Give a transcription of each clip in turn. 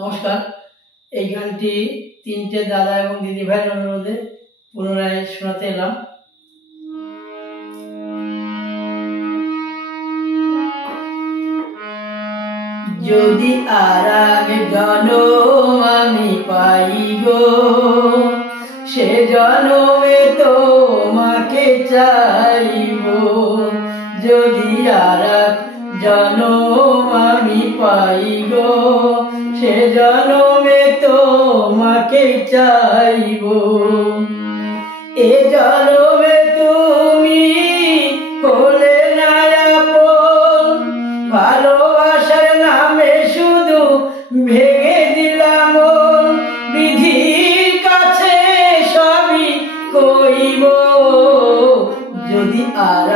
নমস্কার। এই গানটি তিনটে দাদা এবং দিদি ভাইয়ের অনুরোধে পুনরায় শোনাতে এলাম। যদি আর জনম আমি পাই গো, সে জনমে তোমাকে চাইব। যদি আর জনম আমি পাই গো, সে জনমে তোমাকে চাইব। এ জনমে তুমি হলে না আপন, ভালোবাসার নামে শুধু ভেঙে দিলাম। বিধির কাছে সবই কইব, যদি আর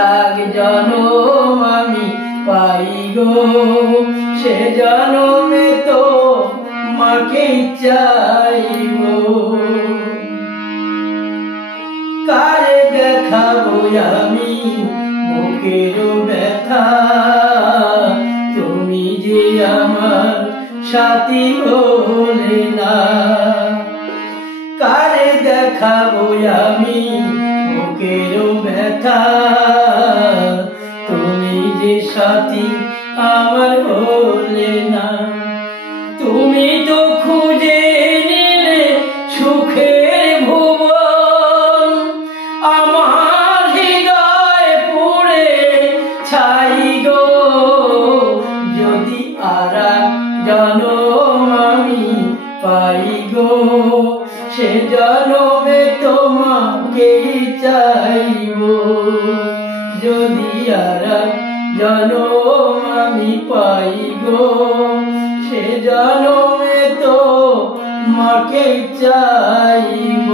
জনম আমি পাই গো, সে জনমে তোমাকে চাইব। কারে দেখাবো আমি বুকের ব্যথা, তুমি যে আমার সাথী হলে না। কারে দেখাবো আমি বুকের ব্যথা, তুমি যে সাথী আমার হলে না। তুমি তো খুঁজে নিলে সুখের ভুবন, আমার হৃদয় পুড়ে ছাই গো। যদি আর জনম আমি পাই গো, সে জনমে তোমাকে চাইব। যদি আর জনম আমি পাই গো, সে জনমে তোমাকে চাইব।